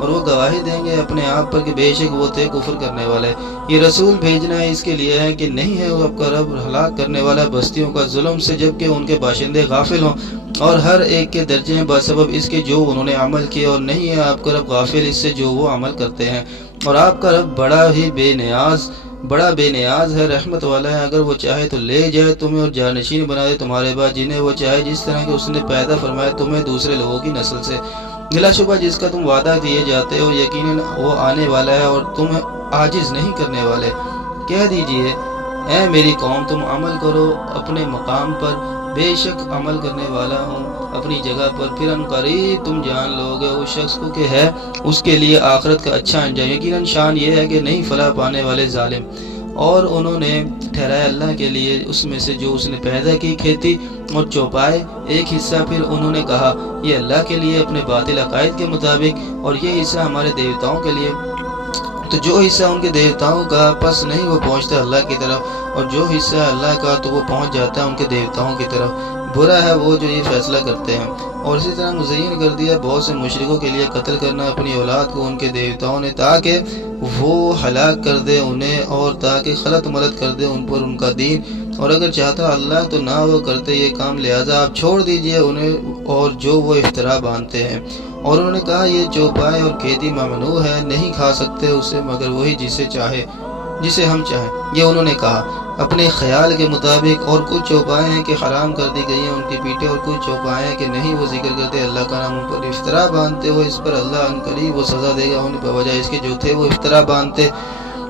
اور وہ گواہی دیں گے اپنے آپ پر کہ بے شک وہ تھے کفر کرنے والے۔ یہ رسول بھیجنا اس کے لیے ہے کہ نہیں ہے وہ آپ کا رب ہلاک کرنے والا بستیوں کا ظلم سے جبکہ ان کے باشندے غافل ہوں، اور ہر ایک کے درجے ہیں بسبب اس کے جو انہوں نے عمل کیے، اور نہیں ہے آپ کا رب غافل اس سے جو وہ عمل کرتے ہیں۔ اور آپ کا رب بڑا بے نیاز ہے، رحمت والا ہے، اگر وہ چاہے تو لے جائے تمہیں اور جانشین بنا دے تمہارے بعد جنہیں وہ چاہے، جس طرح کہ اس نے پیدا فرمایا تمہیں دوسرے لوگوں کی نسل سے۔ بلا شبہ جس کا تم وعدہ دیے جاتے ہو یقیناً وہ آنے والا ہے اور تم عاجز نہیں کرنے والے۔ کہہ دیجئے اے میری قوم تم عمل کرو اپنے مقام پر، بے شک عمل کرنے والا ہوں اپنی جگہ پر، پھر ان قریب تم جان لو گے اس شخص کو کہ ہے اس کے لیے آخرت کا اچھا انجام۔ یقیناً شان یہ ہے کہ نہیں فلاح پانے والے ظالم۔ اور انہوں نے ٹھہرایا اللہ کے لیے اس میں سے جو اس نے پیدا کی کھیتی اور چوپائے ایک حصہ، پھر انہوں نے کہا یہ اللہ کے لیے اپنے باطل عقائد کے مطابق، اور یہ حصہ ہمارے دیوتاؤں کے لیے، تو جو حصہ ان کے دیوتاؤں کا پس نہیں وہ پہنچتا اللہ کی طرف، اور جو حصہ اللہ کا تو وہ پہنچ جاتا ہے ان کے دیوتاؤں کی طرف۔ برا ہے وہ جو یہ فیصلہ کرتے ہیں۔ اور اسی طرح مزین کر دیا بہت سے مشرکوں کے لیے قتل کرنا اپنی اولاد کو ان کے دیوتاؤں نے، تاکہ وہ ہلاک کر دے انہیں اور تاکہ خلط ملت کر دے ان پر ان کا دین، اور اگر چاہتا اللہ تو نہ وہ کرتے یہ کام، لہذا آپ چھوڑ دیجئے انہیں اور جو وہ افترا باندھتے ہیں۔ اور انہوں نے کہا یہ چوپائے اور کھیتی ممنوع ہے، نہیں کھا سکتے اسے مگر وہی جسے ہم چاہیں، یہ انہوں نے کہا اپنے خیال کے مطابق۔ اور کچھ چوپائے ہیں کہ حرام کر دی گئی ہیں ان کی پیٹیں، اور کچھ چوپائے ہیں کہ نہیں وہ ذکر کرتے اللہ کا نام، ان پر افطرا باندھتے ہو، اس پر اللہ ان قریب وہ سزا دے گا انہیں بوجہ اس کے جو تھے وہ افطرا باندھتے۔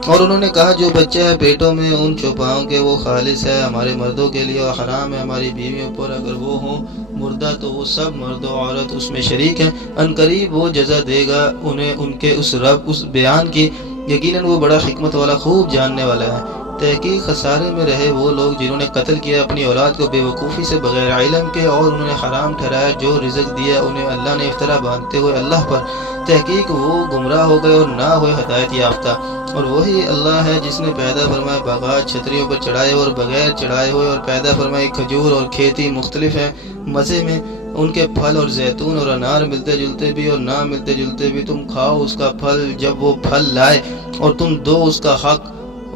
اور انہوں نے کہا جو بچہ ہے پیٹوں میں ان چوپاؤں کے وہ خالص ہے ہمارے مردوں کے لیے، اور حرام ہے ہماری بیویوں پر اگر وہ ہوں مردہ تو وہ سب مرد و عورت اس میں شریک ہیں، ان قریب وہ جزا دے گا انہیں ان کے اس رب اس بیان کی، یقیناً وہ بڑا حکمت والا خوب جاننے والا ہے۔ تحقیق خسارے میں رہے وہ لوگ جنہوں نے قتل کیا اپنی اولاد کو بے وقوفی سے بغیر علم کے، اور انہوں نے حرام ٹھہرایا جو رزق دیا انہیں اللہ نے افطرا باندھتے ہوئے اللہ پر، تحقیق وہ گمراہ ہو گئے اور نہ ہوئے ہدایت یافتہ۔ اور وہی اللہ ہے جس نے پیدا فرمایا باغات چھتریوں پر چڑھائے اور بغیر چڑھائے ہوئے، اور پیدا فرمائی کھجور اور کھیتی مختلف ہیں مزے میں ان کے پھل، اور زیتون اور انار ملتے جلتے بھی اور نہ ملتے جلتے بھی، تم کھاؤ اس کا پھل جب وہ پھل لائے، اور تم دو اس کا حق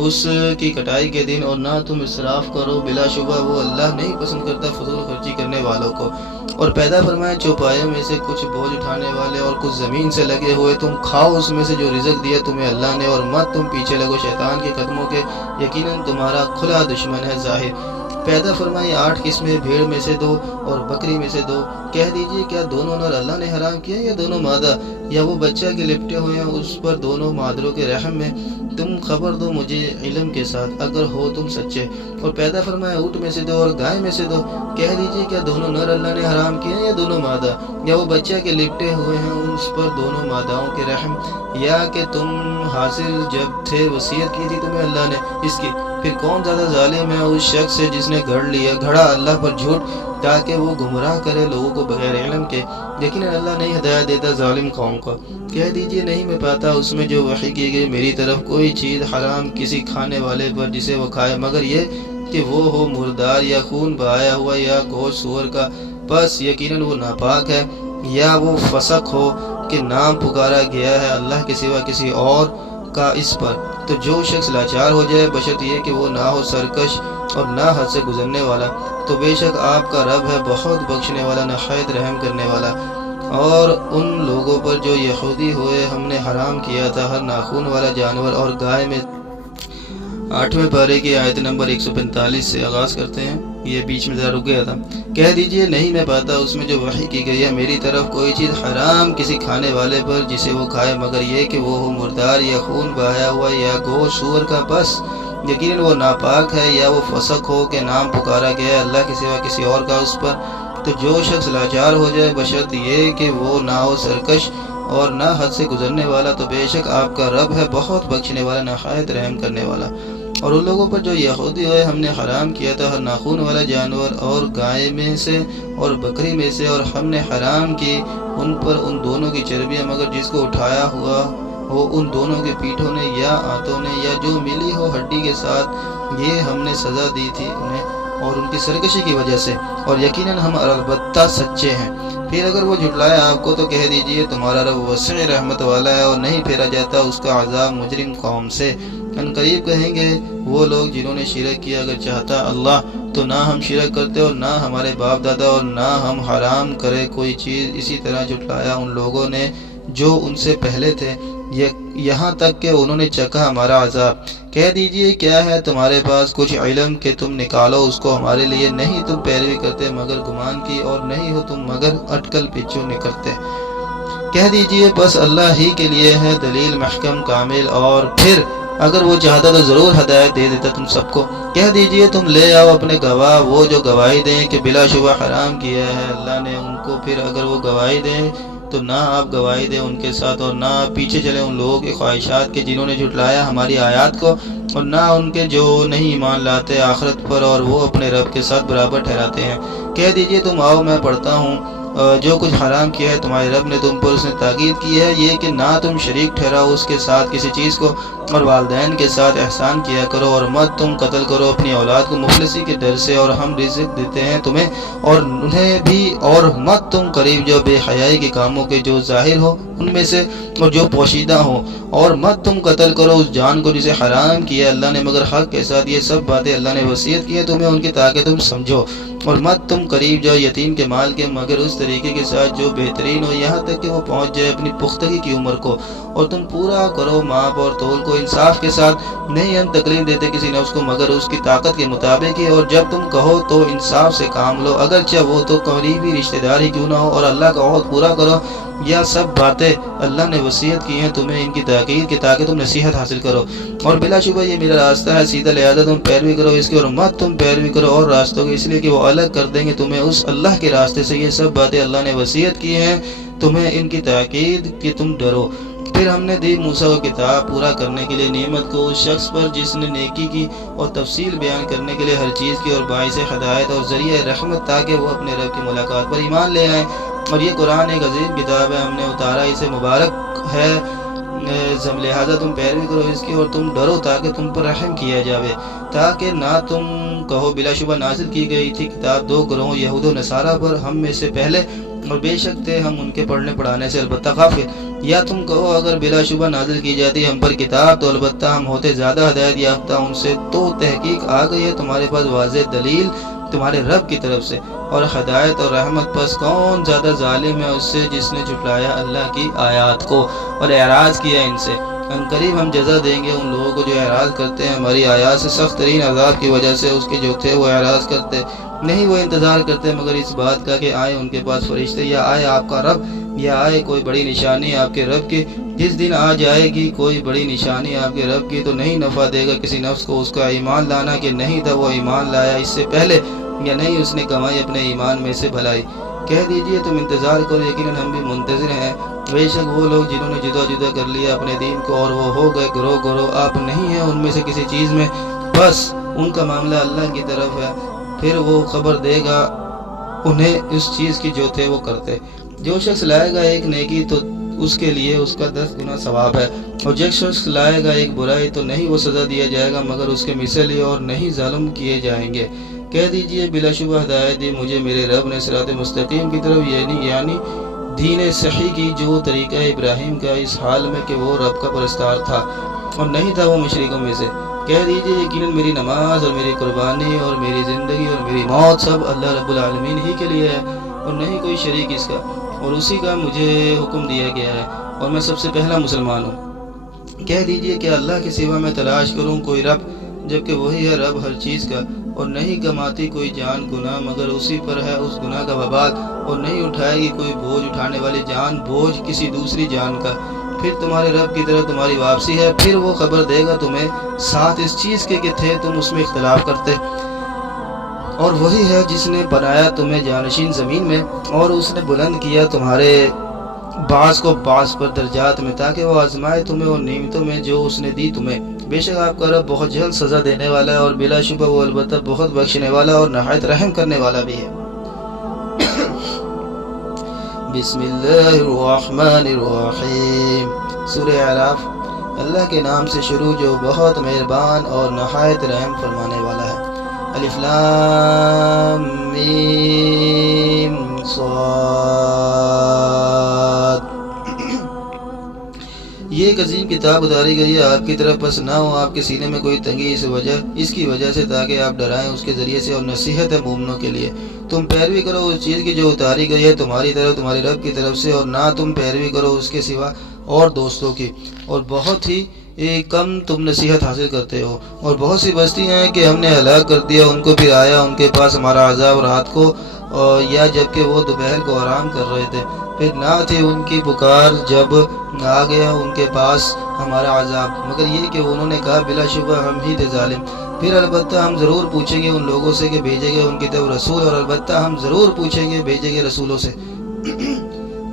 اس کی کٹائی کے دن، اور نہ تم اسراف کرو، بلا شبہ وہ اللہ نہیں پسند کرتا فضول خرچی کرنے والوں کو۔ اور پیدا فرمایا چوپایوں میں سے کچھ بوجھ اٹھانے والے اور کچھ زمین سے لگے ہوئے، تم کھاؤ اس میں سے جو رزق دیا تمہیں اللہ نے، اور مت تم پیچھے لگو شیطان کے قدموں کے، یقیناً تمہارا کھلا دشمن ہے ظاہر۔ پیدا فرمائی 8 قسمیں، بھیڑ میں سے 2 اور بکری میں سے 2۔ کہہ دیجئے کیا دونوں نر اللہ نے حرام کیا یا دونوں مادہ، یا وہ بچہ کے لپٹے ہوئے ہیں اس پر دونوں مادروں کے رحم میں؟ تم خبر دو مجھے علم کے ساتھ اگر ہو تم سچے۔ اور پیدا فرمایا اونٹ میں سے 2 اور گائے میں سے 2۔ کہہ دیجئے کیا دونوں نر اللہ نے حرام کیے ہیں یا دونوں مادہ، یا وہ بچہ کے لپٹے ہوئے ہیں اس پر دونوں ماداؤں کے رحم، یا کہ تم حاصل جب تھے وصیت کی تھی تمہیں اللہ نے اس کی۔ پھر کون زیادہ ظالم ہے اس شخص سے جس نے گھڑا اللہ پر جھوٹ تاکہ وہ گمراہ کرے لوگوں کو بغیر علم کے، یقیناً اللہ نہیں ہدایت دیتا ظالم قوم کو۔ کہہ دیجئے نہیں میں پاتا اس میں جو وحی کی گئی میری طرف کوئی چیز حرام کسی کھانے والے پر جسے وہ کھائے، مگر یہ کہ وہ ہو مردار یا خون بہایا ہوا یا گوشت سور کا، پس یقیناً وہ ناپاک ہے، یا وہ فسق ہو کہ نام پکارا گیا ہے اللہ کے سوا کسی اور کا اس پر، تو جو شخص لاچار ہو جائے بشرط یہ کہ وہ نہ ہو سرکش اور نہ حد سے گزرنے والا، تو بے شک آپ کا رب ہے بہت بخشنے والا نہایت رحم کرنے والا۔ اور ان لوگوں پر جو یہودی ہوئے ہم نے حرام کیا تھا ہر ناخون والا جانور اور گائے میں۔ 8ویں پارے کی آیت نمبر 145 سے آغاز کرتے ہیں، یہ بیچ میں ذرا رک گیا تھا۔ کہہ دیجئے نہیں میں پاتا اس میں جو وحی کی گئی ہے میری طرف کوئی چیز حرام کسی کھانے والے پر جسے وہ کھائے، مگر یہ کہ وہ ہو مردار یا خون بہایا ہوا یا گوشت سور کا، پس یقیناً وہ ناپاک ہے، یا وہ فسق ہو کہ نام پکارا گیا ہے اللہ کے سوا کسی اور کا اس پر، تو جو شخص لاچار ہو جائے بشرط یہ کہ وہ نہ ہو سرکش اور نہ حد سے گزرنے والا، تو بے شک آپ کا رب ہے بہت بخشنے والا نہایت رحم کرنے والا۔ اور ان لوگوں پر جو یہودی ہوئے ہم نے حرام کیا تھا ہر ناخون والا جانور اور گائے میں سے اور بکری میں سے، اور ہم نے حرام کی ان پر ان دونوں کی چربیاں، مگر جس کو اٹھایا ہوا ہو ان دونوں کے پیٹھوں نے یا آنتوں نے، یا جو ملی ہو ہڈی کے ساتھ، یہ ہم نے سزا دی تھی انہیں اور ان کی سرکشی کی وجہ سے، اور یقیناً ہم البتہ سچے ہیں۔ پھر اگر وہ جھٹلائے آپ کو تو کہہ دیجئے تمہارا رب وسع رحمت والا ہے اور نہیں پھیرا جاتا اس کا عذاب مجرم قوم سے۔ ان قریب کہیں گے وہ لوگ جنہوں نے شرک کیا، اگر چاہتا اللہ تو نہ ہم شرک کرتے اور نہ ہمارے باپ دادا اور نہ ہم حرام کرے کوئی چیز۔ اسی طرح جھٹلایا ان لوگوں نے جو ان سے پہلے تھے، یہاں تک کہ انہوں نے چکھا ہمارا عذاب۔ کہہ دیجئے کیا ہے تمہارے پاس کچھ علم کہ تم نکالو اس کو ہمارے لیے؟ نہیں تم پیروی کرتے مگر گمان کی، اور نہیں ہو تم مگر اٹکل پیچھو نکلتے۔ کہہ دیجئے بس اللہ ہی کے لیے ہے دلیل محکم کامل، اور پھر اگر وہ چاہتا تو ضرور ہدایت دے دیتا تم سب کو۔ کہہ دیجئے تم لے آؤ اپنے گواہ، وہ جو گواہی دیں کہ بلا شبہ حرام کیا ہے اللہ نے ان کو، پھر اگر وہ گواہی دیں تو نہ آپ گواہی دیں ان کے ساتھ، اور نہ آپ پیچھے چلیں ان لوگوں کی خواہشات کے جنہوں نے جھٹلایا ہماری آیات کو، اور نہ ان کے جو نہیں ایمان لاتے آخرت پر اور وہ اپنے رب کے ساتھ برابر ٹھہراتے ہیں۔ کہہ دیجئے تم آؤ میں پڑھتا ہوں جو کچھ حرام کیا ہے تمہارے رب نے تم پر، اس نے تاکید کی ہے یہ کہ نہ تم شریک ٹھہراؤ اس کے ساتھ کسی چیز کو، اور والدین کے ساتھ احسان کیا کرو، اور مت تم قتل کرو اپنی اولاد کو مفلسی کے ڈر سے، اور ہم رزق دیتے ہیں تمہیں اور انہیں بھی، اور مت تم قریب جو بے حیائی کے کاموں کے جو ظاہر ہو ان میں سے اور جو پوشیدہ ہو، اور مت تم قتل کرو اس جان کو جسے حرام کیا اللہ نے مگر حق کے ساتھ۔ یہ سب باتیں اللہ نے وصیت کی ہیں تمہیں ان کی تاکہ تم سمجھو۔ اور مت تم قریب جاؤ یتیم کے مال کے مگر اس طریقے کے ساتھ جو بہترین ہو، یہاں تک کہ وہ پہنچ جائے اپنی پختگی کی عمر کو، اور تم پورا کرو ماپ اور تول کو انصاف کے ساتھ۔ نہیں ہم تکلیف دیتے کسی نفس کو مگر اس کی طاقت کے مطابق ہی، اور جب تم کہو تو انصاف سے کام لو، اگرچہ وہ تو قریبی رشتہ دار ہی کیوں نہ ہو، اور اللہ کا عہد پورا کرو۔ یہ سب باتیں اللہ نے وصیت کی ہیں تمہیں ان کی تاکید کے تاکہ تم نصیحت حاصل کرو، اور بلا شبہ یہ میرا راستہ ہے سیدھا، لہذا تم پیروی کرو اس کی، اور مت تم پیروی کرو اور راستوں کی، اس لیے کہ وہ الگ کر دیں گے تمہیں اس اللہ کے راستے سے۔ یہ سب باتیں اللہ نے وصیت کی ہیں تمہیں ان کی تاکید کہ تم ڈرو۔ پھر ہم نے دی موسیٰ کو کتاب پورا کرنے کے لیے نعمت کو اس شخص پر جس نے نیکی کی، اور تفصیل بیان کرنے کے لیے ہر چیز کی، اور باعث ہدایت اور ذریعہ رحمت تاکہ وہ اپنے رب کی ملاقات پر ایمان لے آئیں۔ اور یہ قرآن ایک عظیم کتاب ہے، ہم نے اتارا اسے مبارک ہے، لہذا تم پیروی کرو اس کی اور تم ڈرو تاکہ تم پر رحم کیا جاوے، تاکہ نہ تم کہو بلا شبہ نازل کی گئی تھی کتاب دو گروہوں یہود و نصارہ پر ہم میں سے پہلے، اور بے شک تھے ہم ان کے پڑھنے پڑھانے سے البتہ غافل، یا تم کہو اگر بلا شبہ نازل کی جاتی ہم پر کتاب تو البتہ ہم ہوتے زیادہ ہدایت یافتہ ان سے، تو تحقیق آ گئی ہے تمہارے پاس واضح دلیل تمہارے رب کی طرف سے اور ہدایت اور رحمت، پس کون زیادہ ظالم ہے اس سے جس نے جھٹلایا اللہ کی آیات کو اور اعراض کیا ان سے۔ ان قریب ہم جزا دیں گے ان لوگوں کو جو اعراض کرتے ہیں ہماری آیات سے، سخت ترین عذاب کی وجہ سے اس کے جو تھے وہ اعراض کرتے نہیں، وہ انتظار کرتے مگر اس بات کا کہ آئے ان کے پاس فرشتے، یا آئے آپ کا رب، یا آئے کوئی بڑی نشانی آپ کے رب کی۔ جس دن آ جائے گی کوئی بڑی نشانی آپ کے رب کی تو نہیں نفع دے گا کسی نفس کو اس کا ایمان لانا کہ نہیں تھا وہ ایمان لایا اس سے پہلے، یا نہیں اس نے کمائی اپنے ایمان میں سے بھلائی۔ کہہ دیجئے تم انتظار کرو، یقیناً ہم بھی منتظر ہیں۔ بے شک وہ لوگ جنہوں نے جدا جدا کر لیا اپنے دین کو اور وہ ہو گئے گروہ گروہ، آپ نہیں ہیں ان میں سے کسی چیز میں، بس ان کا معاملہ اللہ کی طرف ہے، پھر وہ خبر دے گا انہیں اس چیز کی جو تھے وہ کرتے۔ جو شخص لائے گا ایک نیکی تو اس کے لیے اس کا 10 گنا ثواب ہے، اور جو شخص لائے گا ایک برائی تو نہیں وہ سزا دیا جائے گا مگر اس کے مثل ہی، اور نہیں ظلم کیے جائیں گے۔ کہہ دیجئے بلا شبہ ہدایت دی مجھے میرے رب نے صراط مستقیم کی طرف، یعنی دین صحیح کی جو طریقہ ابراہیم کا، اس حال میں کہ وہ رب کا پرستار تھا اور نہیں تھا وہ مشرکوں میں سے۔ کہہ دیجئے یقیناً میری نماز اور میری قربانی اور میری زندگی اور میری موت سب اللہ رب العالمین ہی کے لیے ہے اور نہیں کوئی شریک اس کا، اور اسی کا مجھے حکم دیا گیا ہے اور میں سب سے پہلا مسلمان ہوں۔ کہہ دیجئے کہ اللہ کے سوا میں تلاش کروں کوئی رب جبکہ وہی ہے رب ہر چیز کا، اور نہیں کماتی کوئی جان گناہ مگر اسی پر ہے اس گناہ کا وبال، اور نہیں اٹھائے گی کوئی بوجھ اٹھانے والی جان بوجھ کسی دوسری جان کا۔ پھر تمہارے رب کی طرف تمہاری واپسی ہے، پھر وہ خبر دے گا تمہیں ساتھ اس چیز کے کہ تھے تم اس میں اختلاف کرتے، اور وہی ہے جس نے بنایا تمہیں جانشین زمین میں، اور اس نے بلند کیا تمہارے بعض کو بعض پر درجات میں تاکہ وہ آزمائے تمہیں ان نعمتوں میں جو اس نے دی تمہیں۔ بے شک آپ کا رب بہت جلد سزا دینے والا ہے اور بلا شبہ وہ البتہ بہت بخشنے والا اور نہایت رحم کرنے والا بھی ہے۔ بسم اللہ الرحمن الرحیم۔ سورہ اعراف۔ اللہ کے نام سے شروع جو بہت مہربان اور نہایت رحم فرمانے والا ہے۔ الف لام میم صاد۔ یہ ایک عظیم کتاب اتاری گئی ہے آپ کی طرف، پس نہ ہو آپ کے سینے میں کوئی تنگی اس کی وجہ سے، تاکہ آپ ڈرائیں اس کے ذریعے سے، اور نصیحت ہے مومنوں کے لیے۔ تم پیروی کرو اس چیز کی جو اتاری گئی ہے تمہاری طرف تمہارے رب کی طرف سے، اور نہ تم پیروی کرو اس کے سوا اور دوستوں کی، اور بہت ہی کم تم نصیحت حاصل کرتے ہو۔ اور بہت سی بستیاں ہیں کہ ہم نے ہلاک کر دیا ان کو، پھر آیا ان کے پاس ہمارا عذاب رات کو یا جبکہ وہ دوپہر کو آرام کر رہے تھے، پھر نہ تھی ان کی پکار جب آ گیا ان کے پاس ہمارا عذاب، مگر یہ کہ انہوں نے کہا بلا شبہ ہم ہی تھے ظالم۔ پھر البتہ ہم ضرور پوچھیں گے ان لوگوں سے کہ بھیجے گئے ان کی طرف رسول، اور البتہ ہم ضرور پوچھیں گے بھیجے گئے رسولوں سے،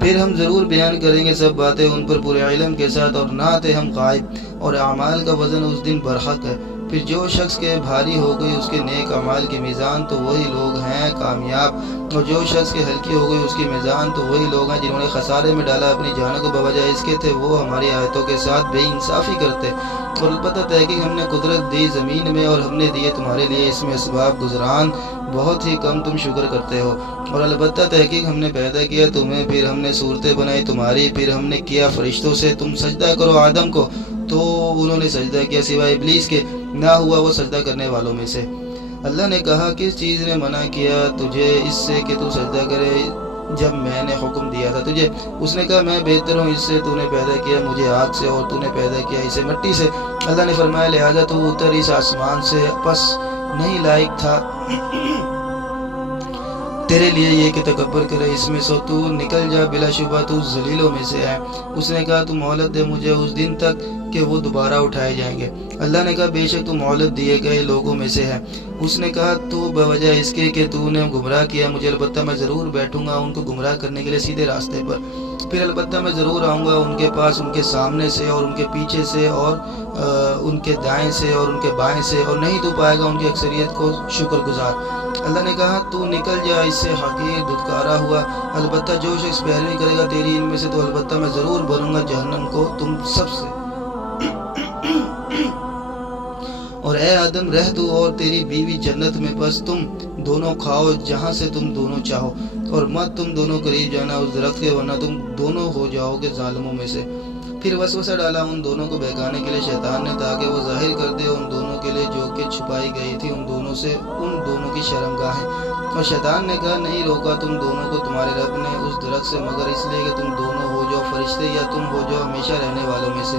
پھر ہم ضرور بیان کریں گے سب باتیں ان پر پورے علم کے ساتھ، اور نہ تھے ہم غائب، اور اعمال کا وزن اس دن برحق ہے۔ پھر جو شخص کے بھاری ہو گئی اس کے نیک اعمال کی میزان تو وہی لوگ ہیں کامیاب، اور جو شخص کی ہلکی ہو گئی اس کی میزان تو وہی لوگ ہیں جنہوں نے خسارے میں ڈالا اپنی جانوں کو بوجہ اس کے تھے وہ ہماری آیتوں کے ساتھ بے انصافی کرتے۔ اور البتہ تحقیق ہم نے قدرت دی زمین میں، اور ہم نے دیے تمہارے لیے اس میں اسباب گزران، بہت ہی کم تم شکر کرتے ہو۔ اور البتہ تحقیق ہم نے پیدا کیا تمہیں، پھر ہم نے صورتیں بنائی تمہاری، پھر ہم نے کیا فرشتوں سے تم سجدہ کرو آدم کو، تو انہوں نے سجدہ کیا سوائے ابلیس کے، نہ ہوا وہ سجدہ کرنے والوں میں سے۔ اللہ نے کہا کس چیز نے منع کیا تجھے اس سے کہ تو سجدہ کرے جب میں نے حکم دیا تھا تجھے؟ اس نے کہا میں بہتر ہوں اس سے، تو نے پیدا کیا مجھے آگ سے اور تو نے پیدا کیا اسے مٹی سے۔ اللہ نے فرمایا لہذا تو اتر اس آسمان سے، پس نہیں لائق تھا تیرے لیے یہ کہ تکبر کرے اس میں، سو تو نکل جا، بلا شبہ تو ذلیلوں میں سے ہے۔ اس نے کہا تو مہلت دے مجھے اس دن تک کہ وہ دوبارہ اٹھائے جائیں گے۔ اللہ نے کہا بے شک تو مہلت دیے گئے لوگوں میں سے ہے۔ اس نے کہا تو بوجہ اس کے کہ تو نے گمراہ کیا مجھے، البتہ میں ضرور بیٹھوں گا ان کو گمراہ کرنے کے لیے سیدھے راستے پر، پھر البتہ میں ضرور آؤں گا ان کے پاس، ان کے سامنے سے اور ان کے پیچھے سے اور ان کے دائیں سے اور ان کے بائیں سے، اور نہیں تو پائے گا ان کی اکثریت کو شکر گزار۔ اللہ نے کہا تو نکل جا اس سے حقیر دھتکارا ہوا، البتہ جو شخص پیروی کرے گا تیری ان میں سے تو البتہ میں ضرور بھروں گا جہنم کو تم سب سے۔ اور اے آدم رہ تو اور تیری بیوی جنت میں، بس تم دونوں کھاؤ جہاں سے تم دونوں چاہو، اور مت تم دونوں قریب جانا اس درخت کے ورنہ تم دونوں ہو جاؤ گے ظالموں میں سے۔ پھر وسوسہ ڈالا ان دونوں کو بہکانے کے لیے شیطان نے، تاکہ وہ ظاہر کر دے ان دونوں کے لیے جو کہ چھپائی گئی تھی ان دونوں سے ان دونوں کی شرمگاہیں۔ اور شیطان نے کہا نہیں روکا تم دونوں کو تمہارے رب نے اس درخت سے مگر اس لیے کہ تم دونوں ہو جاؤ فرشتے یا تم ہو جاؤ ہمیشہ رہنے والوں میں سے۔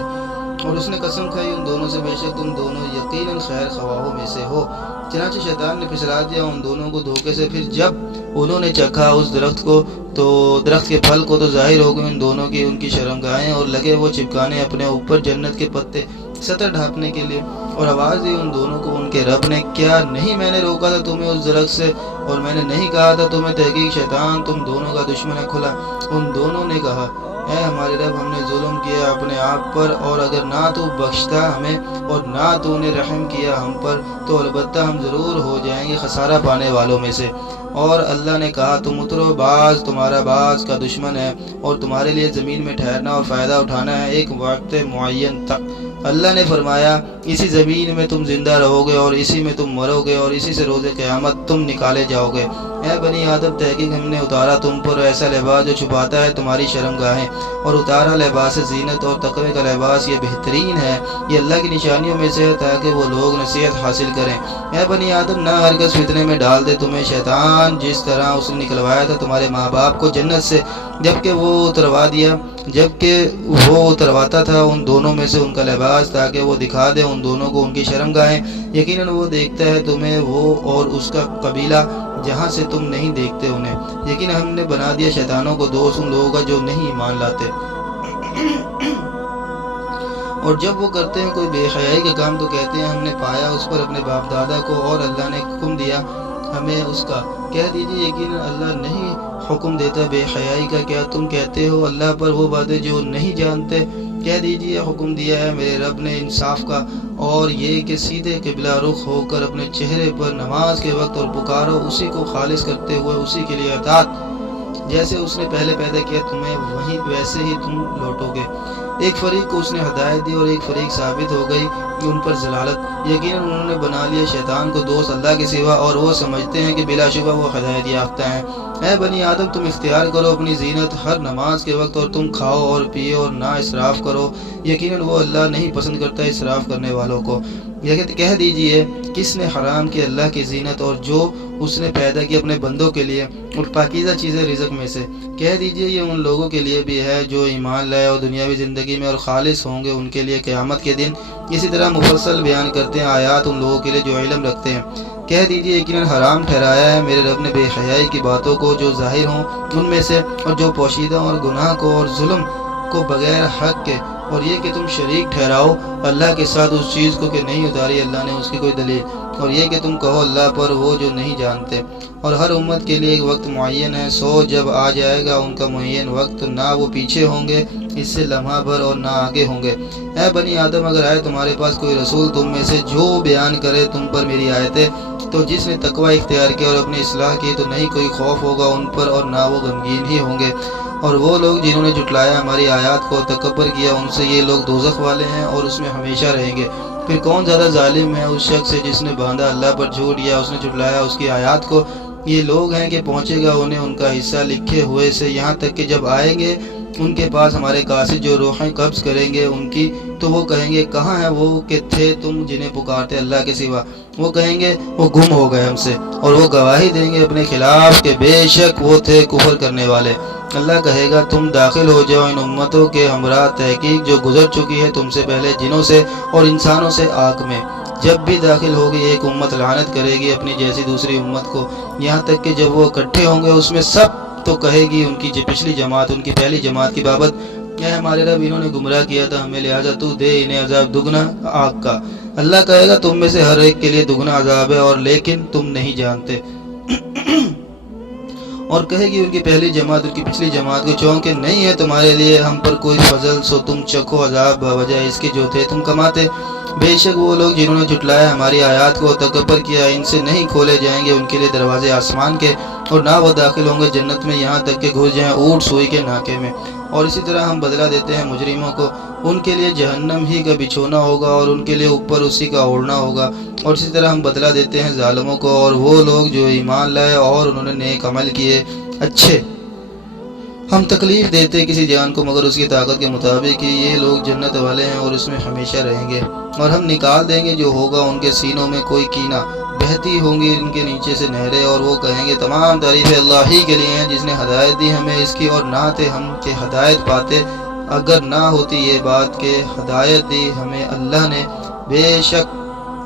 اور اس نے قسم کھائی ان دونوں سے بے شک تم دونوں یقیناً خیر خواہوں میں سے ہو۔ چنانچہ شیطان نے پھسلا دیا ان دونوں کو دھوکے سے، پھر جب انہوں نے چکھا اس درخت کو تو درخت کے پھل کو تو ظاہر ہو گئی ان دونوں کی ان کی شرمگاہیں، اور لگے وہ چپکانے اپنے اوپر جنت کے پتے سطر ڈھانپنے کے لیے، اور آواز دی ان دونوں کو ان کے رب نے کیا نہیں میں نے روکا تھا تمہیں اس درخت سے، اور میں نے نہیں کہا تھا تمہیں تحقیق شیطان تم دونوں کا دشمن ہے کھلا۔ ان دونوں نے کہا اے ہمارے رب ہم نے ظلم کیا اپنے آپ پر، اور اگر نہ تو بخشتا ہمیں اور نہ تو نے رحم کیا ہم پر تو البتہ ہم ضرور ہو جائیں گے خسارہ پانے والوں میں سے۔ اور اللہ نے کہا تم اترو، بعض تمہارا بعض کا دشمن ہے، اور تمہارے لیے زمین میں ٹھہرنا اور فائدہ اٹھانا ہے ایک وقت معین تک۔ اللہ نے فرمایا اسی زمین میں تم زندہ رہو گے اور اسی میں تم مرو گے اور اسی سے روز قیامت تم نکالے جاؤ گے۔ اے بنی آدم تحقیق ہم نے اتارا تم پر ایسا لباس جو چھپاتا ہے تمہاری شرمگاہیں، اور اتارا لباس زینت اور تقوی کا لباس، یہ بہترین ہے، یہ اللہ کی نشانیوں میں سے ہے تاکہ وہ لوگ نصیحت حاصل کریں۔ اے بنی آدم نہ ہرگز فتنے میں ڈال دے تمہیں شیطان، جس طرح اس نے نکلوایا تھا تمہارے ماں باپ کو جنت سے، جبکہ وہ اترواتا تھا ان دونوں میں سے ان کا لباس تاکہ وہ دکھا دے ان دونوں کو ان کی شرمگاہیں۔ یقیناً وہ دیکھتا ہے تمہیں وہ اور اس کا قبیلہ جہاں سے تم نہیں دیکھتے انہیں۔ یقیناً ہم نے بنا دیا شیطانوں کو دوست ان لوگوں کا جو نہیں ایمان لاتے، اور جب وہ کرتے ہیں کوئی بے حیائی کا کام تو کہتے ہیں ہم نے پایا اس پر اپنے باپ دادا کو، اور اللہ نے حکم دیا ہمیں اس کا۔ کہہ دیجیے یقیناً اللہ نہیں حکم دیتا بے حیائی کا، کیا تم کہتے ہو اللہ پر وہ باتیں جو نہیں جانتے؟ کہہ دیجیے حکم دیا ہے میرے رب نے انصاف کا، اور یہ کہ سیدھے قبلہ رخ ہو کر اپنے چہرے پر نماز کے وقت اور پکارو اسی کو خالص کرتے ہوئے اسی کے لیے اطاعت، جیسے اس نے پہلے پیدا کیا تمہیں وہیں ویسے ہی تم لوٹو گے۔ ایک فریق کو اس نے ہدایت دی اور ایک فریق ثابت ہو گئی، ان پر ضلالت، یقیناً انہوں نے بنا لیا شیطان کو دوست اللہ کے سوا، اور وہ سمجھتے ہیں کہ بلا شبہ وہ ہدایت یافتہ ہیں۔ اے بنی آدم، تم اختیار کرو اپنی زینت ہر نماز کے وقت، اور تم کھاؤ اور پیو اور نہ اسراف کرو، یقیناً وہ اللہ نہیں پسند کرتا اسراف کرنے والوں کو۔ کہہ دیجئے کس نے حرام کی اللہ کی زینت، اور جو اس نے پیدا کی اپنے بندوں کے لیے اور پاکیزہ چیزیں رزق میں سے۔ کہہ دیجئے یہ ان لوگوں کے لیے بھی ہے جو ایمان لائے اور دنیاوی زندگی میں اور خالص ہوں گے ان کے لیے قیامت کے دن۔ اسی طرح مفصل بیان کرتے ہیں آیات ان لوگوں کے لیے جو علم رکھتے ہیں۔ کہہ دیجئے یقیناً حرام ٹھہرایا ہے میرے رب نے بے حیائی کی باتوں کو جو ظاہر ہوں ان میں سے، اور جو پوشیدہ، اور گناہ کو اور ظلم کو بغیر حق کے، اور یہ کہ تم شریک ٹھہراؤ اللہ کے ساتھ اس چیز کو کہ نہیں اتاری اللہ نے اس کی کوئی دلیل، اور یہ کہ تم کہو اللہ پر وہ جو نہیں جانتے۔ اور ہر امت کے لیے ایک وقت معین ہے، سو جب آ جائے گا ان کا معین وقت، نہ وہ پیچھے ہوں گے اس سے لمحہ بھر اور نہ آگے ہوں گے۔ اے بنی آدم، اگر آئے تمہارے پاس کوئی رسول تم میں سے جو بیان کرے تم پر میری آیتیں، تو جس نے تقوی اختیار کیا اور اپنی اصلاح کی تو نہیں کوئی خوف ہوگا ان پر اور نہ وہ غمگین ہی ہوں گے۔ اور وہ لوگ جنہوں نے جھٹلایا ہماری آیات کو اور تکبر کیا، ان سے یہ لوگ دوزخ والے ہیں اور اس میں ہمیشہ رہیں گے۔ پھر کون زیادہ ظالم ہے اس شخص سے جس نے باندھا اللہ پر جھوٹ، یا اس نے جھٹلایا اس کی آیات کو۔ یہ لوگ ہیں کہ پہنچے گا انہیں ان کا حصہ لکھے ہوئے سے، یہاں تک کہ جب آئیں گے ان کے پاس ہمارے قاصد جو روحیں قبض کریں گے ان کی، تو وہ کہیں گے کہاں ہیں وہ کہ تھے تم جنہیں پکارتے اللہ کے سوا؟ وہ کہیں گے وہ گم ہو گئے ہم سے، اور وہ گواہی دیں گے اپنے خلاف کہ بے شک وہ تھے کفر کرنے والے۔ اللہ کہے گا تم داخل ہو جاؤ ان امتوں کے ہمراہ تحقیق جو گزر چکی ہے تم سے پہلے جنوں سے اور انسانوں سے آگ میں۔ جب بھی داخل ہوگی ایک امت لعنت کرے گی اپنی جیسی دوسری امت کو، یہاں تک کہ جب وہ اکٹھے ہوں گے اس میں سب تو کہے گی ان کی پچھلی جماعت ان کی پہلی جماعت کی بابت، اے ہمارے رب انہوں نے گمراہ کیا تھا ہمیں، لہٰذا تو دے انہیں عذاب دگنا آگ کا۔ اللہ کہے گا تم میں سے ہر ایک کے لیے دگنا عذاب ہے، اور لیکن تم نہیں جانتے۔ اور کہے گی ان کی پہلی جماعت ان کی پچھلی جماعت کو، چونکہ نہیں ہے تمہارے لیے ہم پر کوئی فضل، سو تم چکھو عذاب بوجہ اس کے جو تھے تم کماتے۔ بے شک وہ لوگ جنہوں نے جھٹلایا ہماری آیات کو تکبر کیا، ان سے نہیں کھولے جائیں گے ان کے لیے دروازے آسمان کے، اور نہ وہ داخل ہوں گے جنت میں یہاں تک کہ گھس جائیں اونٹ سوئی کے ناکے میں۔ اور اسی طرح ہم بدلہ دیتے ہیں مجرموں کو، ان کے لیے جہنم ہی کا بچھونا ہوگا اور ان کے لیے اوپر اسی کا اوڑھنا ہوگا۔ اور اسی طرح ہم بدلہ دیتے ہیں ظالموں کو، اور وہ لوگ جو ایمان لائے اور انہوں نے نیک عمل کیے اچھے، ہم تکلیف دیتے کسی جان کو مگر اس کی طاقت کے مطابق کہ یہ لوگ جنت والے ہیں اور اس میں ہمیشہ رہیں گے۔ اور ہم نکال دیں گے جو ہوگا ان کے سینوں میں کوئی کینہ، بہتی ہوں گی ان کے نیچے سے نہریں، اور وہ کہیں گے تمام تعریفیں اللہ ہی کے لیے ہیں جس نے ہدایت دی ہمیں اس کی، اور نہ تھے ہم کہ ہدایت پاتے اگر نہ ہوتی یہ بات کہ ہدایت دی ہمیں اللہ نے۔ بے شک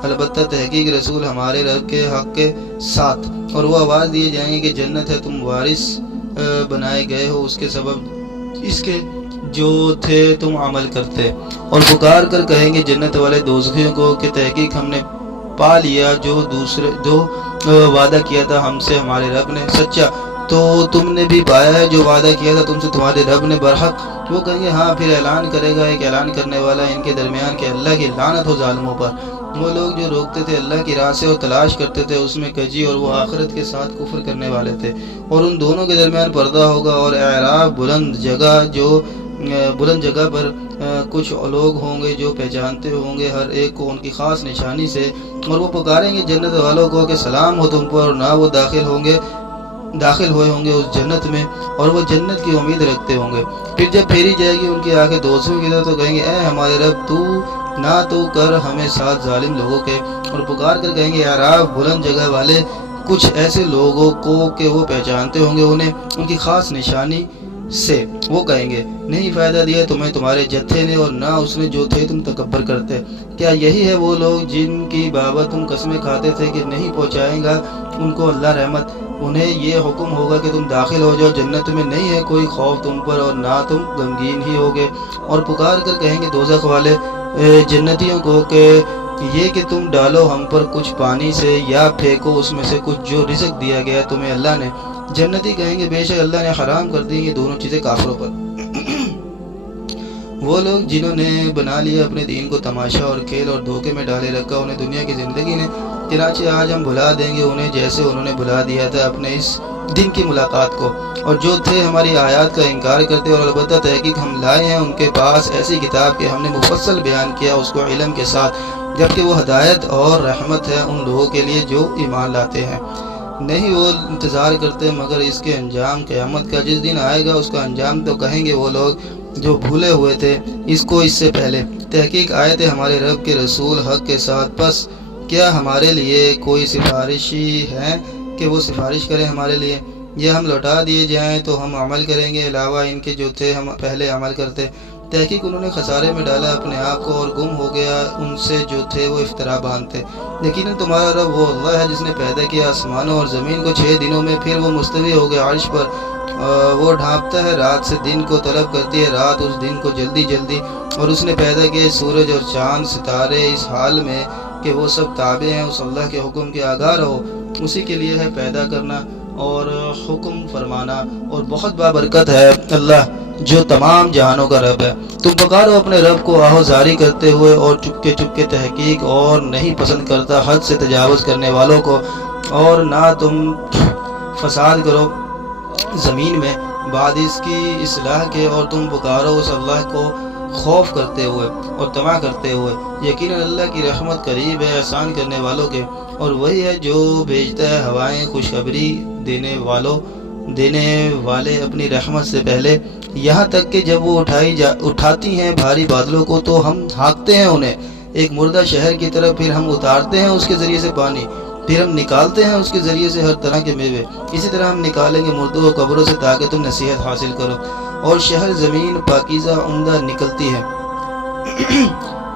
البتہ تحقیق رسول ہمارے رب کے حق کے ساتھ، اور وہ آواز دیے جائیں گے کہ جنت ہے تم وارث بنائے گئے ہو اس کے سبب اس کے جو تھے تم عمل کرتے۔ اور پکار کر کہیں گے جنت والے دوزخیوں کو کہ تحقیق ہم نے پا لیا جو وعدہ کیا تھا ہم سے ہمارے رب نے سچا، تو تم نے بھی پایا ہے جو وعدہ کیا تھا تم سے تمہارے رب نے برحق۔ وہ کہیں گے ہاں، پھر اعلان کرے گا ایک اعلان کرنے والا ان کے درمیان کہ اللہ کی لعنت ہو ظالموں پر۔ وہ لوگ جو روکتے تھے اللہ کی راہ سے اور تلاش کرتے تھے اس میں کجی، اور وہ آخرت کے ساتھ کفر کرنے والے تھے، اور ان دونوں کے درمیان پردہ ہوگا۔ اور اعراف بلند جگہ پر کچھ لوگ ہوں گے جو پہچانتے ہوں گے ہر ایک کو ان کی خاص نشانی سے، اور وہ پکاریں گے جنت والوں کو کہ سلام ہو تم پر، اور نہ وہ داخل ہوئے ہوں گے اس جنت میں، اور وہ جنت کی امید رکھتے ہوں گے۔ پھر جب پھیری جائے گی ان کی آنکھیں دوزخ کی طرف تو کہیں گے اے ہمارے رب تو کر ہمیں ساتھ ظالم لوگوں کے۔ اور پکار کر کہیں گے اعراف بلند جگہ والے کچھ ایسے لوگوں کو کہ وہ پہچانتے ہوں گے انہیں ان کی خاص نشانی سے، وہ کہیں گے نہیں فائدہ دیا تمہیں تمہارے جتھے نے اور نہ اس نے جو تھے تم تکبر کرتے۔ کیا یہی ہے وہ لوگ جن کی بابت تم قسمیں کھاتے تھے کہ نہیں پہنچائیں گا ان کو اللہ رحمت؟ انہیں یہ حکم ہوگا کہ تم داخل ہو جاؤ جنت میں، نہیں ہے کوئی خوف تم پر اور نہ تم غمگین ہی ہوگے۔ اور پکار کر کہیں گے دوزخ والے جنتیوں کو کہ یہ کہ تم ڈالو ہم پر کچھ پانی سے یا پھینکو اس میں سے کچھ جو رزق دیا گیا تمہیں اللہ نے۔ جنتی کہیں گے بے شک اللہ نے حرام کر دی یہ دونوں چیزیں کافروں پر۔ وہ لوگ جنہوں نے بنا لیا اپنے دین کو تماشا اور کھیل اور دھوکے میں ڈالے رکھا انہیں دنیا کی زندگی نے، چنانچہ آج ہم بھلا دیں گے انہیں جیسے انہوں نے بھلا دیا تھا اپنے اس دن کی ملاقات کو، اور جو تھے ہماری آیات کا انکار کرتے۔ اور البتہ تحقیق ہم لائے ہیں ان کے پاس ایسی کتاب کہ ہم نے مفصل بیان کیا اس کو علم کے ساتھ، جبکہ وہ ہدایت اور رحمت ہے ان لوگوں کے لیے جو ایمان لاتے ہیں۔ نہیں وہ انتظار کرتے مگر اس کے انجام قیامت کا، جس دن آئے گا اس کا انجام تو کہیں گے وہ لوگ جو بھولے ہوئے تھے اس کو اس سے پہلے۔ تحقیق آئے تھے ہمارے رب کے رسول حق کے ساتھ، پس کیا ہمارے لیے کوئی سفارشی ہے کہ وہ سفارش کریں ہمارے لیے؟ یہ ہم لوٹا دیے جائیں تو ہم عمل کریں گے علاوہ ان کے جو تھے ہم پہلے عمل کرتے۔ تحقیق انہوں نے خسارے میں ڈالا اپنے آپ کو اور گم ہو گیا ان سے جو تھے وہ افترا باندھتے۔ یقیناً تمہارا رب وہ اللہ ہے جس نے پیدا کیا آسمانوں اور زمین کو 6 دنوں میں، پھر وہ مستوی ہو گیا عرش پر۔ وہ ڈھانپتا ہے رات سے دن کو، طلب کرتی ہے رات اس دن کو جلدی جلدی، اور اس نے پیدا کیے سورج اور چاند ستارے اس حال میں کہ وہ سب تابع ہیں اس اللہ کے حکم کے۔ آگاہ رہو، اسی کے لیے ہے پیدا کرنا اور حکم فرمانا، اور بہت بابرکت ہے اللہ جو تمام جہانوں کا رب ہے۔ تم پکارو اپنے رب کو آہوزاری کرتے ہوئے اور چپکے چپکے، تحقیق اور نہیں پسند کرتا حد سے تجاوز کرنے والوں کو، اور نہ تم فساد کرو زمین میں بعد اس کی اصلاح کے، اور تم پکارو اس اللہ کو خوف کرتے ہوئے اور طمع کرتے ہوئے۔ یقیناً اللہ کی رحمت قریب ہے احسان کرنے والوں کے، اور وہی ہے جو بھیجتا ہے ہوائیں خوشخبری دینے والے اپنی رحمت سے پہلے، یہاں تک کہ جب وہ اٹھاتی ہیں بھاری بادلوں کو تو ہم ہانکتے ہیں انہیں ایک مردہ شہر کی طرف، پھر ہم اتارتے ہیں اس کے ذریعے سے پانی، پھر ہم نکالتے ہیں اس کے ذریعے سے ہر طرح کے میوے، اسی طرح ہم نکالیں گے مردوں کو قبروں سے تاکہ تم نصیحت حاصل کرو۔ اور شہر زمین پاکیزہ عمدہ نکلتی ہے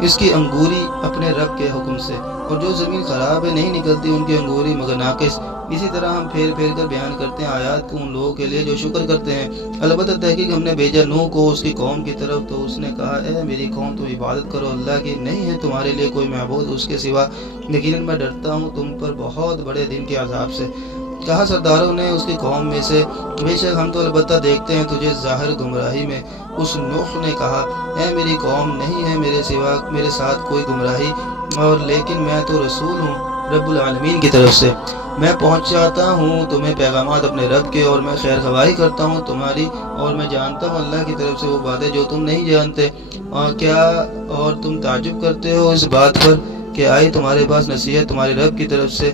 اس کی انگوری اپنے رب کے حکم سے، اور جو زمین خراب ہے نہیں نکلتی ان کی انگوری مگر ناقص۔ اسی طرح ہم پھیر پھیر کر بیان کرتے ہیں آیات کو ان لوگوں کے لیے جو شکر کرتے ہیں۔ البتہ تحقیق ہم نے بھیجا نوح کو اس کی قوم کی طرف، تو اس نے کہا اے میری قوم تم عبادت کرو اللہ کی، نہیں ہے تمہارے لیے کوئی معبود اس کے سوا، یقیناً میں ڈرتا ہوں تم پر بہت بڑے دن کے عذاب سے۔ کہا سرداروں نے اس کی قوم میں سے، بے شک ہم تو البتہ دیکھتے ہیں تجھے ظاہر گمراہی میں۔ اس نوح نے کہا اے میری قوم نہیں ہے میرے سوا میرے ساتھ کوئی گمراہی، اور لیکن میں تو رسول ہوں رب العالمین کی طرف سے، میں پہنچاتا ہوں تمہیں پیغامات اپنے رب کے، اور میں خیر خواہی کرتا ہوں تمہاری، اور میں جانتا ہوں اللہ کی طرف سے وہ باتیں جو تم نہیں جانتے۔ اور تم تعجب کرتے ہو اس بات پر کہ آئی تمہارے پاس نصیحت تمہارے رب کی طرف سے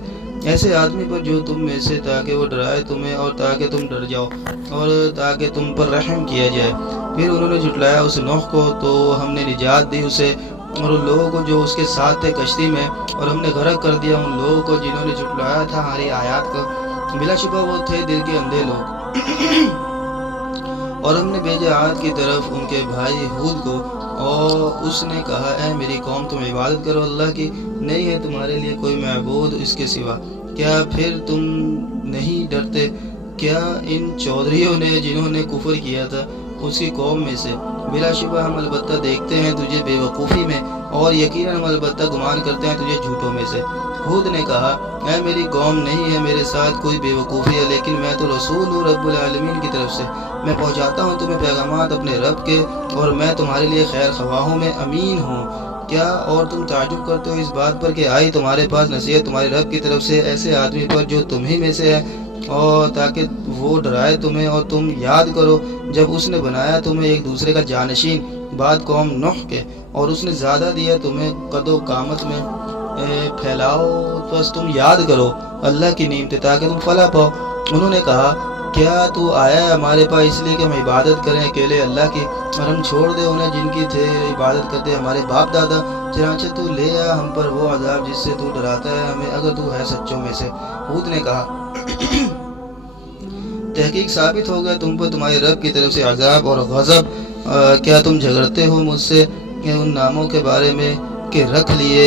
ایسے آدمی پر جو تم میں سے، تاکہ وہ ڈرائے تمہیں اور تاکہ تم ڈر جاؤ اور تاکہ تم پر رحم کیا جائے۔ پھر انہوں نے جھٹلایا اس نوح کو تو ہم نے نجات دی اسے اور ان لوگوں کو جو اس کے ساتھ تھے کشتی میں، اور ہم نے غرق کر دیا ان لوگوں کو جنہوں نے جھٹلایا تھا ہماری آیات کو۔ بلا شبہ وہ تھے دل کے اندھے لوگ۔ اور ہم نے بھیجا عاد کی طرف ان کے بھائی ہود کو، اور اس نے کہا اے میری قوم تم عبادت کرو اللہ کی، نہیں ہے تمہارے لیے کوئی معبود اس کے سوا، کیا پھر تم نہیں ڈرتے؟ کیا ان چودھریوں نے جنہوں نے کفر کیا تھا اس کی قوم میں سے؟ بلا شبہ ہم البتہ دیکھتے ہیں تجھے بے وقوفی میں، اور یقیناً ہم البتہ گمان کرتے ہیں تجھے جھوٹوں میں سے۔ ہود نے کہا اے میری قوم نہیں ہے میرے ساتھ کوئی بے وقوفی ہے، لیکن میں تو رسول ہوں رب العالمین کی طرف سے، میں پہنچاتا ہوں تمہیں پیغامات اپنے رب کے، اور میں تمہارے لیے خیر خواہوں میں امین ہوں۔ کیا اور تم تعجب کرتے ہو اس بات پر کہ آئی تمہارے پاس نصیحت تمہارے رب کی طرف سے ایسے آدمی پر جو تم ہی میں سے ہے، اور تاکہ وہ ڈرائے تمہیں، اور تم یاد کرو جب اس نے بنایا تمہیں ایک دوسرے کا جانشین بعد قوم نوح کے، اور اس نے زیادہ دیا تمہیں قد و قامت میں پھیلاؤ، بس تم یاد کرو اللہ کی نعمتیں تاکہ تم فلاح پاؤ۔ انہوں نے کہا کیا تو آیا ہے ہمارے پاس اس لیے کہ ہم عبادت کریں اکیلے اللہ کی، اور ہم چھوڑ دیں انہیں جن کی تھے عبادت کرتے ہمارے باپ دادا؟ چنانچہ تو لے آ ہم پر وہ عذاب جس سے تو ڈراتا ہے ہمیں، اگر تو ہے سچوں میں سے۔ ہود نے کہا تحقیق ثابت ہو گیا تم پر تمہارے رب کی طرف سے عذاب اور غضب، کیا تم جھگڑتے ہو مجھ سے ان ناموں کے بارے میں کہ رکھ لیے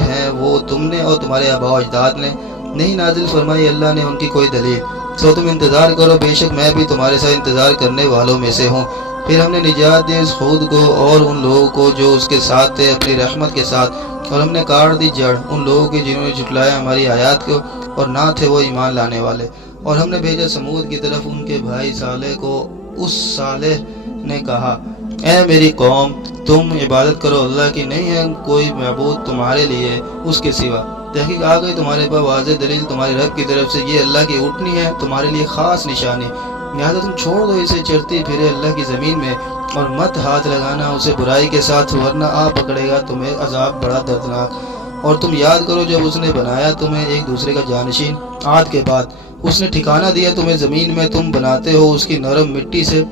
ہیں وہ تم نے اور تمہارے آباء و اجداد نے؟ نہیں نازل فرمائی اللہ نے ان کی کوئی دلیل، سو تم انتظار کرو، بے شک میں بھی تمہارے ساتھ انتظار کرنے والوں میں سے ہوں۔ پھر ہم نے نجات دی اس ہود کو اور ان لوگوں کو جو اس کے ساتھ تھے اپنی رحمت کے ساتھ، اور ہم نے کاٹ دی جڑ ان لوگوں کی جنہوں نے جھٹلایا ہماری آیات کو اور نہ تھے وہ ایمان لانے والے۔ اور ہم نے بھیجا سمود کی طرف ان کے بھائی صالح کو، اس صالح نے کہا اے میری قوم تم عبادت کرو اللہ کی، نہیں ہے کوئی معبود تمہارے لیے اس کے سوا۔ تحقیق آ گئی تمہارے پاس واضح دلیل تمہارے رب کی طرف سے، یہ اللہ کی اونٹنی ہے تمہارے لیے خاص نشانی، لہٰذا تم چھوڑ دو اسے چرتی پھرے اللہ کی زمین میں، اور مت ہاتھ لگانا اسے برائی کے ساتھ، ورنہ آ پکڑے گا تمہیں عذاب بڑا دردناک۔ اور تم یاد کرو جب اس نے بنایا تمہیں ایک دوسرے کا جانشین عاد کے بعد، اس نے ٹھکانہ دیا تمہیں زمین میں، تم بناتے ہو اس کی نرم مٹی سے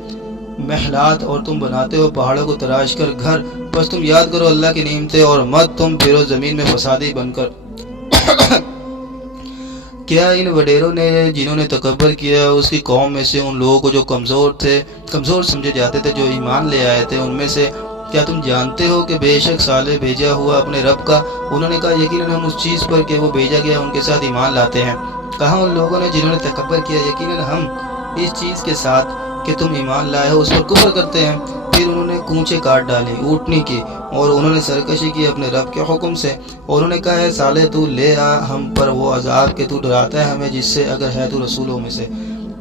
محلات اور تم بناتے ہو پہاڑوں کو تراش کر گھر، بس تم یاد کرو اللہ کی نعمتیں اور مت تم پھرو زمین میں فسادی بن کر۔ کیا ان وڈیروں نے جنہوں نے تکبر کیا اس کی قوم میں سے ان لوگوں کو جو کمزور سمجھے جاتے تھے، جو ایمان لے آئے تھے ان میں سے، کیا تم جانتے ہو کہ بے شک صالح بھیجا ہوا اپنے رب کا؟ انہوں نے کہا یقیناً ہم اس چیز پر کہ وہ بھیجا گیا ان کے ساتھ ایمان لاتے ہیں۔ کہا ان لوگوں نے جنہوں نے تکبر کیا یقیناً ہم اس چیز کے ساتھ کہ تم ایمان لائے ہو اس پر کفر کرتے ہیں۔ پھر انہوں نے کونچے کاٹ ڈالی اونٹنی کی، اور انہوں نے سرکشی کی اپنے رب کے حکم سے، اور انہوں نے کہا ہے صالح تو لے آ ہم پر وہ عذاب کہ تو ڈراتا ہے ہمیں جس سے، اگر ہے تو رسولوں میں سے۔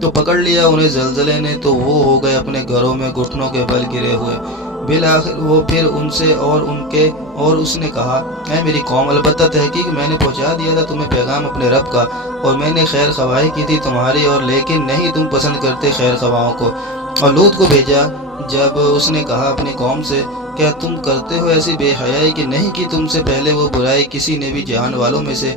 تو پکڑ لیا انہیں زلزلے نے تو وہ ہو گئے اپنے گھروں میں گھٹنوں کے بل گرے ہوئے۔ بالآخر وہ پھر ان سے اور اس نے کہا اے میری قوم، البتہ تحقیق میں نے پہنچا دیا تھا تمہیں پیغام اپنے رب کا، اور میں نے خیر خواہی کی تھی تمہاری، اور لیکن نہیں تم پسند کرتے خیر خواہوں کو۔ اور لوط کو بھیجا جب اس نے کہا اپنی قوم سے کیا تم کرتے ہو ایسی بے حیائی کہ نہیں کی تم سے پہلے وہ برائی کسی نے بھی جہان والوں میں سے؟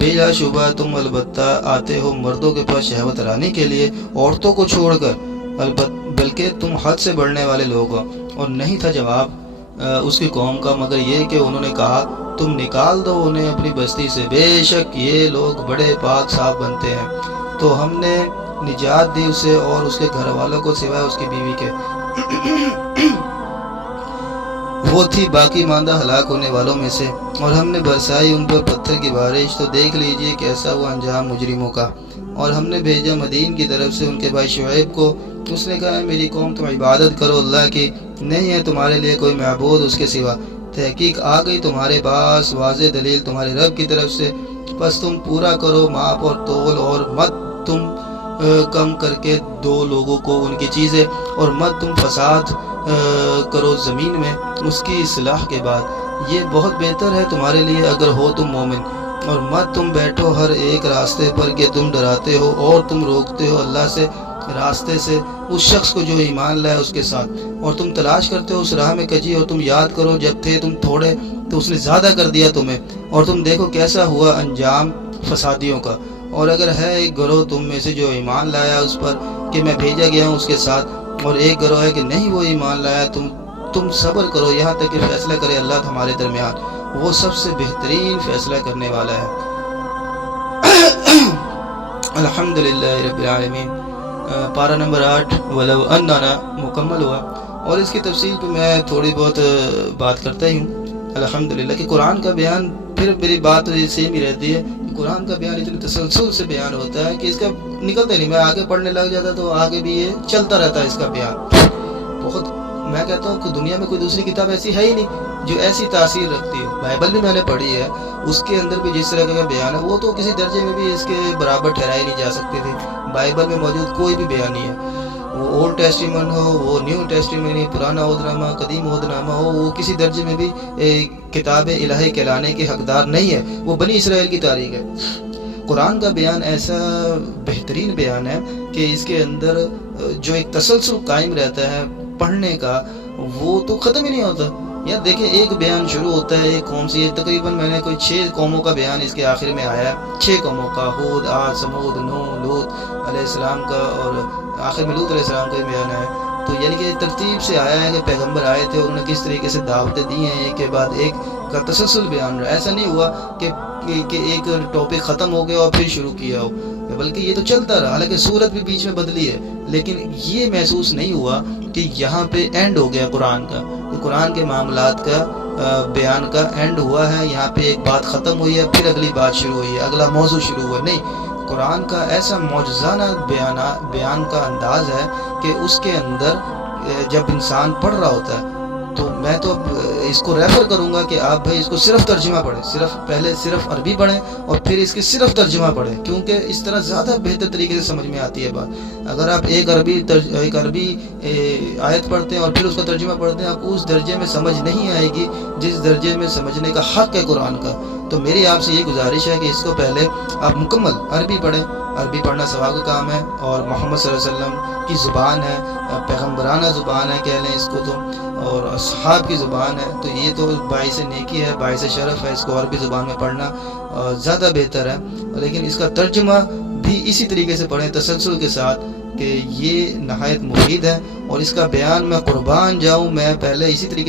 بلا شبہ تم البتہ آتے ہو مردوں کے پاس شہوت رانی کے لیے عورتوں کو چھوڑ کر، بلکہ تم حد سے بڑھنے والے لوگ ہو۔ اور نہیں تھا جواب اس کی قوم کا مگر یہ کہ انہوں نے کہا تم نکال دو انہیں اپنی بستی سے، بے شک یہ لوگ بڑے پاک صاف بنتے ہیں۔ تو ہم نے نجات دی اسے اور اس کے گھر والوں کو سوائے اس کی بیوی کے، وہ تھی باقی ماندہ ہلاک ہونے والوں میں سے، اور ہم نے برسائی ان پر پتھر کی بارش، تو دیکھ لیجئے کیسا ہوا انجام مجرموں کا۔ اور ہم نے بھیجا مدین کی طرف سے ان کے بھائی شعیب کو، اس نے کہا میری قوم تم عبادت کرو اللہ کی، نہیں ہے تمہارے لیے کوئی معبود اس کے سوا، تحقیق آ گئی تمہارے پاس واضح دلیل تمہارے رب کی طرف سے، بس تم پورا کرو ماپ اور تول، اور مت تم کم کر کے دو لوگوں کو ان کی چیزیں، اور مت تم فساد کرو زمین میں اس کی اصلاح کے بعد، یہ بہت بہتر ہے تمہارے لیے اگر ہو تم مومن۔ اور مت تم بیٹھو ہر ایک راستے پر کہ تم ڈراتے ہو اور تم روکتے ہو اللہ سے راستے سے اس شخص کو جو ایمان لائے اس کے ساتھ، اور تم تلاش کرتے ہو اس راہ میں کجی، اور تم یاد کرو جب تھے تم تھوڑے تو اس نے زیادہ کر دیا تمہیں، اور تم دیکھو کیسا ہوا انجام فسادیوں کا۔ اور اگر ہے ایک گروہ تم میں سے جو ایمان لایا اس پر کہ میں بھیجا گیا ہوں اس کے ساتھ، اور ایک گروہ ہے کہ نہیں وہ ایمان لایا، تم صبر کرو یہاں تک کہ فیصلہ کرے اللہ ہمارے درمیان، وہ سب سے بہترین فیصلہ کرنے والا ہے۔ الحمدللہ رب العالمین۔ پارہ نمبر 8 ولو اننا مکمل ہوا، اور اس کی تفصیل پہ میں تھوڑی بہت بات کرتا ہی ہوں الحمدللہ کہ قرآن کا بیان، پھر میری بات سیم ہی رہتی ہے، قرآن کا بیان اتنے تسلسل سے بیان ہوتا ہے کہ اس کا نکلتا نہیں، میں آگے پڑھنے لگ جاتا تو آگے بھی یہ چلتا رہتا ہے اس کا بیان بہت۔ میں کہتا ہوں کہ دنیا میں کوئی دوسری کتاب ایسی ہے ہی نہیں جو ایسی تاثیر رکھتی ہے۔ بائبل بھی میں نے پڑھی ہے، اس کے اندر بھی جس طرح کا بیان ہے وہ تو کسی درجے میں بھی اس کے برابر ٹھہرائی نہیں جا سکتی تھی۔ بائبل میں موجود کوئی بھی بیان نہیں ہے، وہ اولڈ ٹیسٹیمن ہو، وہ نیو ٹیسٹیمن، پرانا عہد نامہ، قدیم عہد نامہ ہو، وہ کسی درجے میں بھی کتاب الہی کہلانے کے حقدار نہیں ہے، وہ بنی اسرائیل کی تاریخ ہے۔ قرآن کا بیان ایسا بہترین بیان ہے کہ اس کے اندر جو ایک تسلسل قائم رہتا ہے پڑھنے کا، وہ تو ختم ہی نہیں ہوتا۔ یا دیکھیں ایک بیان شروع ہوتا ہے ایک قوم سے، تقریباً میں نے کوئی 6 قوموں کا بیان اس کے آخر میں آیا ہے، 6 قوموں کا، ہود، عاد، سمود، نوح، لوط علیہ السلام کا، اور آخر میں لوط علیہ السلام کا بیان ہے۔ تو یعنی کہ ترتیب سے آیا ہے کہ پیغمبر آئے تھے اور انہوں نے کس طریقے سے دعوتیں دی ہیں، ایک کے بعد ایک کا تسلسل بیان رہا۔ ایسا نہیں ہوا کہ ایک ٹاپک ختم ہو گیا اور پھر شروع کیا ہو، بلکہ یہ تو چلتا رہا، حالانکہ صورت بھی بیچ میں بدلی ہے، لیکن یہ محسوس نہیں ہوا کہ یہاں پہ اینڈ ہو گیا قرآن کا، قرآن کے معاملات کا بیان کا اینڈ ہوا ہے، یہاں پہ ایک بات ختم ہوئی ہے پھر اگلی بات شروع ہوئی ہے، اگلا موضوع شروع ہوا۔ نہیں، قرآن کا ایسا معجزانہ بیان کا انداز ہے کہ اس کے اندر جب انسان پڑھ رہا ہوتا ہے تو میں تو اس کو ریفر کروں گا کہ آپ بھائی اس کو صرف ترجمہ پڑھیں، پہلے صرف عربی پڑھیں اور پھر اس کی صرف ترجمہ پڑھیں، کیونکہ اس طرح زیادہ بہتر طریقے سے سمجھ میں آتی ہے بات۔ اگر آپ ایک عربی آیت پڑھتے ہیں اور پھر اس کا ترجمہ پڑھتے ہیں، آپ اس درجے میں سمجھ نہیں آئے گی جس درجے میں سمجھنے کا حق ہے قرآن کا۔ تو میری آپ سے یہ گزارش ہے کہ اس کو پہلے آپ مکمل عربی پڑھیں، عربی پڑھنا ثواب کا کام ہے، اور محمد صلی اللہ علیہ وسلم کی زبان ہے، پیغمبرانہ زبان ہے کہہ لیں اس کو تو، اور اصحاب کی زبان ہے، تو یہ تو باعث نیکی ہے، باعث شرف ہے، اس کو عربی زبان میں پڑھنا زیادہ بہتر ہے، لیکن اس کا ترجمہ بھی اسی طریقے سے پڑھیں تسلسل کے ساتھ کہ یہ نہایت مفید ہے، اور اس کا بیان میں قربان جاؤں، میں پہلے اسی طریقے